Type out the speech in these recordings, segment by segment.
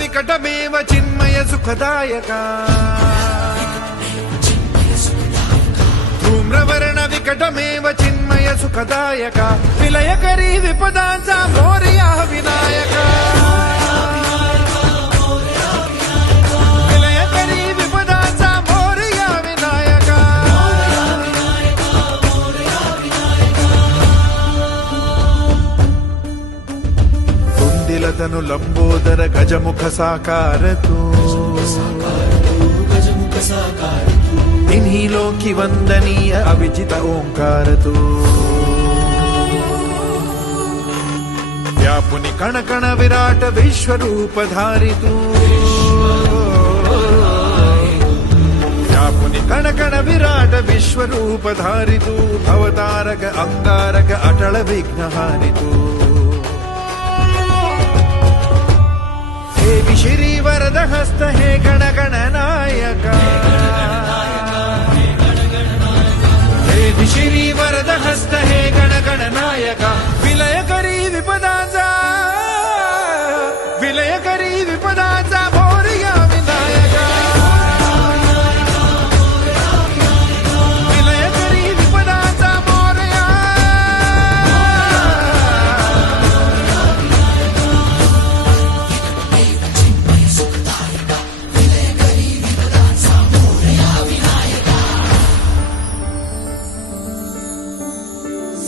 विकटमेव चिन्मय सुखदायका धूम्रवर्ण विकटमेव चिन्मय सुखदायका विलयकरी विपदांचा मोरया विनायका विलयकरी विपदांचा मोरया विनायका कुंदिलतनु लंबोदर गजमुख साकार तू तिन्ही लोकी वंदनीय अविजित ओंकार तू व्यापुनि कण कण विराट विश्वरूप धारी तू व्यापुनि कण कण विराट विश्वरूप धारी तू अवतारक अंगारक अटल विघ्नहारी तू हे श्री वरद हस्त हे गण गण नायका हे श्री वरद हस्त हे गण गण नायका विलयकरी विपदांचा मोरया विनायका विलयकरी विपदांचा मोरया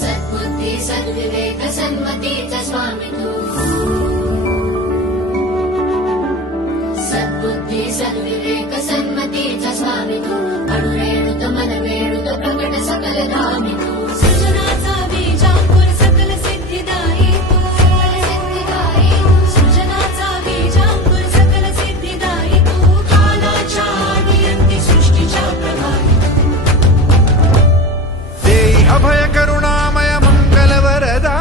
सद्बुद्धी सद्विवेक सन्मतीचा स्वामी तू सद्बुद्धी सद्विवेक सन्मतीचा स्वामी तू अणुरेणुत मनवेणुत प्रकट सकल धामी तू सृजनाचा बीजांकुर सकल सिद्धिदायी तू सृजनाचा बीजांकुर सकल सिद्धिदायी तू कालाच्या नियंती सृष्टीच्या प्रभावी देई अभय करुणामय मंगल वरदायका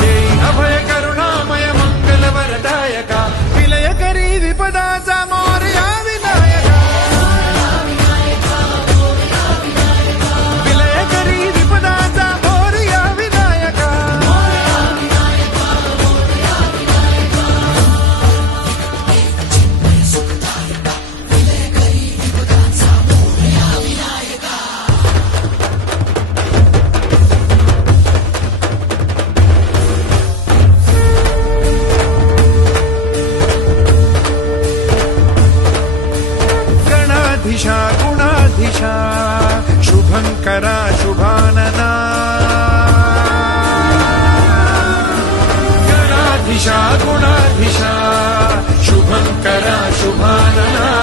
देई अभय करुणामय मंगल वरदायका विलयकरी विपदाचा मोरया विनायका विलयकरी विपदाचा मोरया विनायका गणाधीशा गुणाधीशा शुभंकरा शुभानना गणाधीशा गुणाधीशा शुभंकरा शुभानना